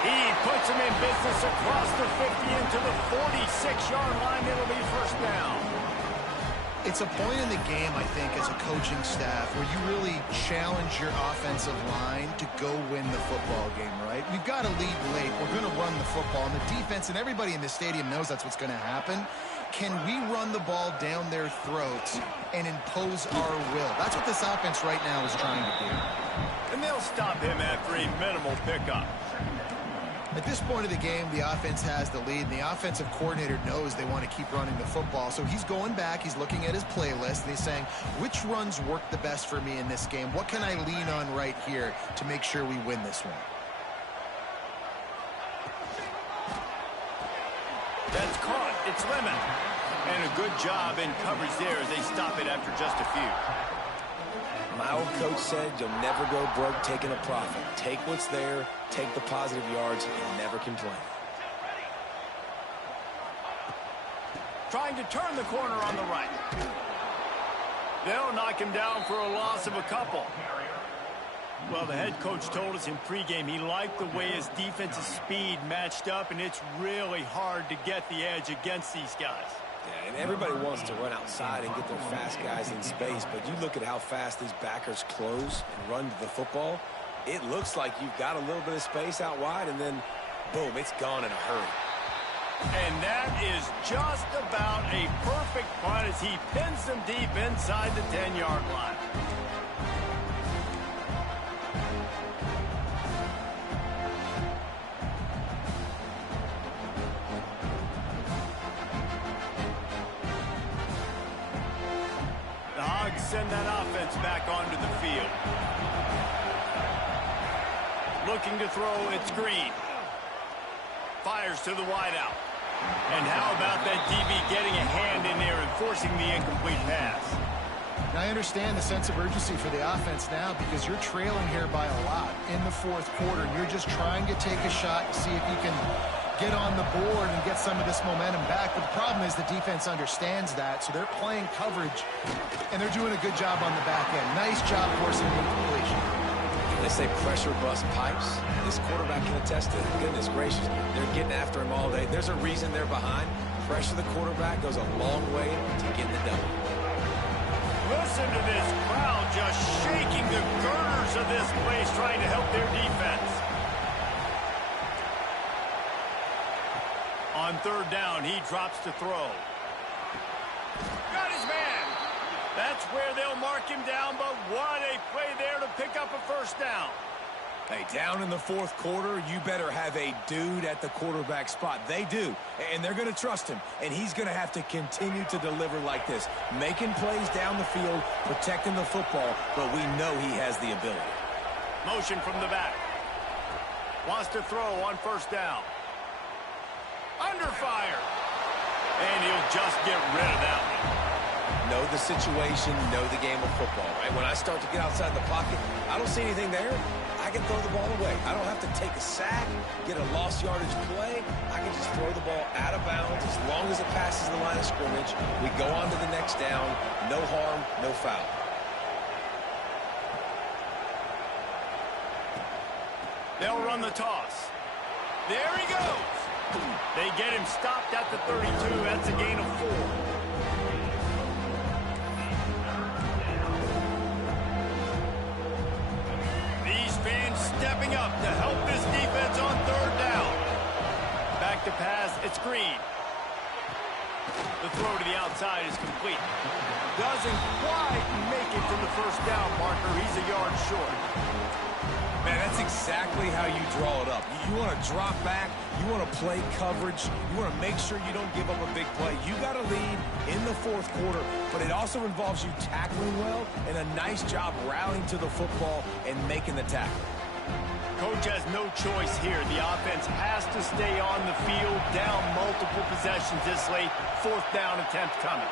He puts him in business across the 50 into the 46-yard line. It'll be first down. It's a point in the game, I think, as a coaching staff where you really challenge your offensive line to go win the football game, right? We've got to lead late. We're going to run the football. And the defense and everybody in the stadium knows that's what's going to happen. Can we run the ball down their throats and impose our will? That's what this offense right now is trying to do. And they'll stop him after a minimal pickup. At this point of the game, the offense has the lead, and the offensive coordinator knows they want to keep running the football. So he's going back, he's looking at his playlist, and he's saying, which runs work the best for me in this game? What can I lean on right here to make sure we win this one? That's caught. It's Lemon. And a good job in coverage there as they stop it after just a few. My old coach said you'll never go broke taking a profit. Take what's there, take the positive yards, and never complain. Trying to turn the corner on the right. They'll knock him down for a loss of a couple. Well, the head coach told us in pregame he liked the way his defensive speed matched up, and it's really hard to get the edge against these guys. Yeah, and everybody wants to run outside and get their fast guys in space, but you look at how fast these backers close and run to the football, it looks like you've got a little bit of space out wide, and then, boom, it's gone in a hurry. And that is just about a perfect punt as he pins them deep inside the 10-yard line. Send that offense back onto the field. Looking to throw, it's Green. Fires to the wideout. And how about that DB getting a hand in there and forcing the incomplete pass? Now, I understand the sense of urgency for the offense now because you're trailing here by a lot in the fourth quarter. And you're just trying to take a shot to see if you can get on the board and get some of this momentum back. But the problem is the defense understands that, so they're playing coverage, and they're doing a good job on the back end. Nice job forcing the incompletion. They say pressure bust pipes. This quarterback can attest to it. Goodness gracious, they're getting after him all day. There's a reason they're behind. Pressure the quarterback goes a long way to getting the double. Listen to this crowd just shaking the girders of this place trying to help their defense. On third down, he drops to throw. Got his man. That's where they'll mark him down, but what a play there to pick up a first down. Hey, down in the fourth quarter, you better have a dude at the quarterback spot. They do, and they're going to trust him, and he's going to have to continue to deliver like this, making plays down the field, protecting the football, but we know he has the ability. Motion from the back. Wants to throw on first down. Under fire. And he'll just get rid of that one. Know the situation, know the game of football, right? When I start to get outside the pocket, I don't see anything there. I can throw the ball away. I don't have to take a sack, get a lost yardage play. I can just throw the ball out of bounds as long as it passes the line of scrimmage. We go on to the next down. No harm, no foul. They'll run the toss. There he goes. They get him stopped at the 32. That's a gain of 4. These fans stepping up to help this defense on 3rd down. Back to pass. It's Green. The throw to the outside is complete. Doesn't quite make it to the 1st down marker. He's a yard short. Man, that's exactly how you draw it up. You want to drop back. You want to play coverage. You want to make sure you don't give up a big play. You got to lead in the 4th quarter, but it also involves you tackling well and a nice job rallying to the football and making the tackle. Coach has no choice here. The offense has to stay on the field, down multiple possessions this late. 4th down attempt coming.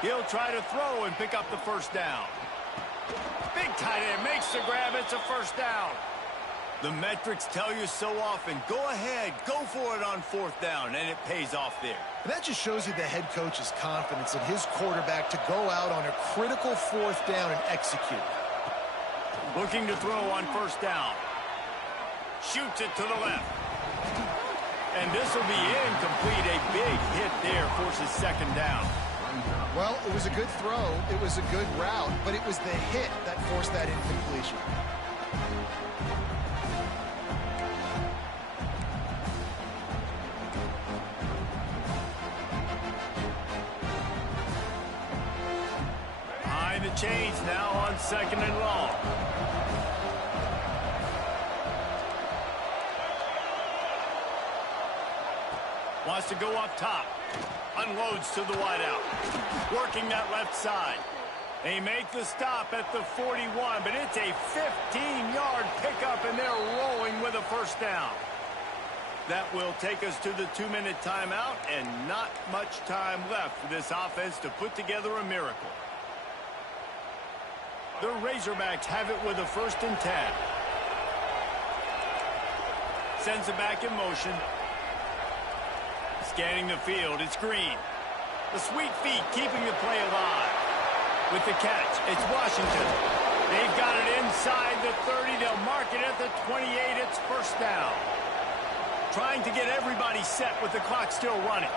He'll try to throw and pick up the 1st down. Big tight end makes the grab. It's a 1st down. The metrics tell you so often, go ahead, go for it on 4th down, and it pays off there. And that just shows you the head coach's confidence in his quarterback to go out on a critical 4th down and execute. Looking to throw on 1st down. Shoots it to the left. And this will be incomplete. A big hit there forces 2nd down. Well, it was a good throw, it was a good route, but it was the hit that forced that incompletion. Behind the chains now on 2nd and long. Wants to go up top. Unloads to the wideout. Working that left side. They make the stop at the 41, but it's a 15-yard pickup, and they're rolling with a 1st down. That will take us to the 2-minute timeout, and not much time left for this offense to put together a miracle. The Razorbacks have it with a 1st and 10. Sends it back in motion. Scanning the field, it's Green. The sweet feet keeping the play alive. With the catch, it's Washington. They've got it inside the 30. They'll mark it at the 28. It's 1st down. Trying to get everybody set with the clock still running.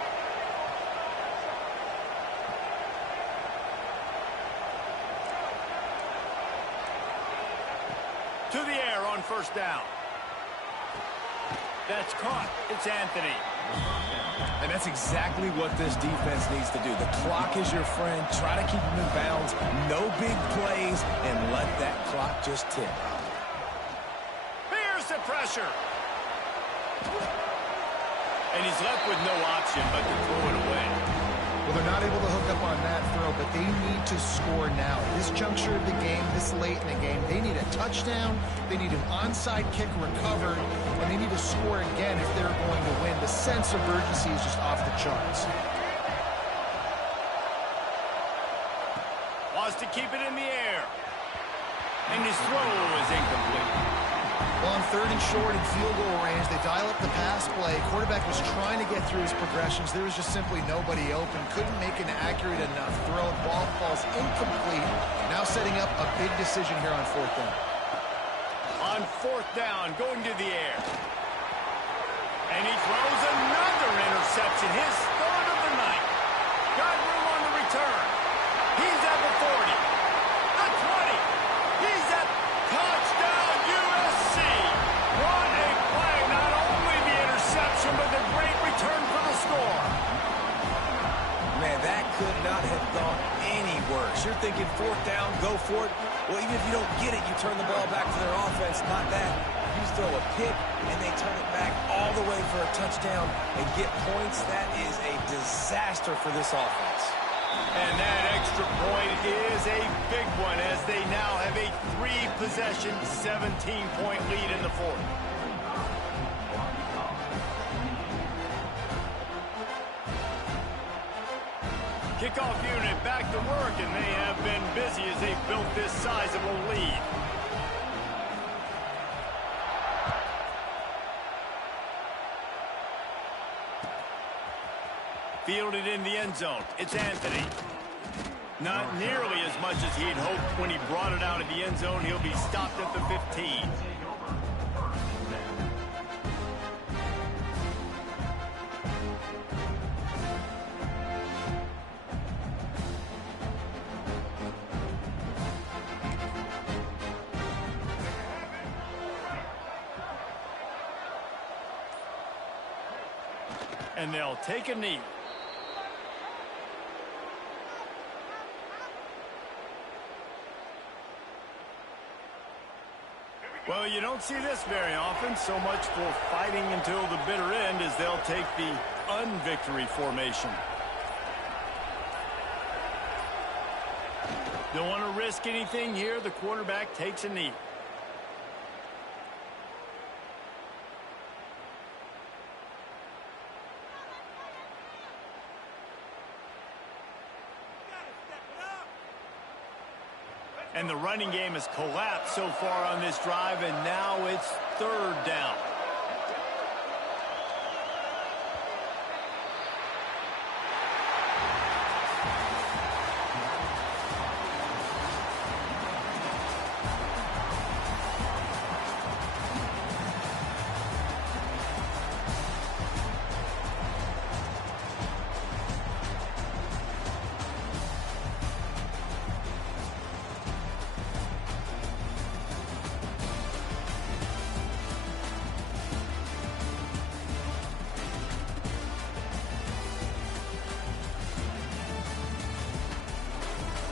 To the air on 1st down. That's caught. It's Anthony. And that's exactly what this defense needs to do. The clock is your friend. Try to keep them in bounds. No big plays, and let that clock just tick. Here's the pressure. And he's left with no option but to throw it away. Well, they're not able to hook up on that throw, but they need to score now. This juncture of the game, this late in the game, they need a touchdown, they need an onside kick recovered, and they need to score again if they're going to win. The sense of urgency is just off the charts. Wants to keep it in the air. And his throw is incomplete. Well, on 3rd and short and field goal range, they dial up the pass play. Quarterback was trying to get through his progressions. There was just simply nobody open. Couldn't make an accurate enough throw. Ball falls incomplete. Now setting up a big decision here on 4th down. On 4th down, going to the air. And he throws another interception. His 3rd of the night. Got room on the return. He's at the 40. The 20. He's at touchdown USC. What a play. Not only the interception, but the great return for the score. Man, that could not have gone any worse. You're thinking 4th down, go for it. Well, even if you don't get it, you turn the ball back to their offense. Not that. You throw a pick, and they turn it back all the way for a touchdown and get points. That is a disaster for this offense. And that extra point is a big one as they now have a 3-possession, 17-point lead in the 4th. Kickoff unit back to work, and they have been busy as they've built this sizable lead. Fielded in the end zone. It's Anthony. Not nearly as much as he'd hoped when he brought it out of the end zone. He'll be stopped at the 15. And they'll take a knee. Well, you don't see this very often. So much for fighting until the bitter end as they'll take the unvictory formation. Don't want to risk anything here. The quarterback takes a knee. And the running game has collapsed so far on this drive, and now it's third down.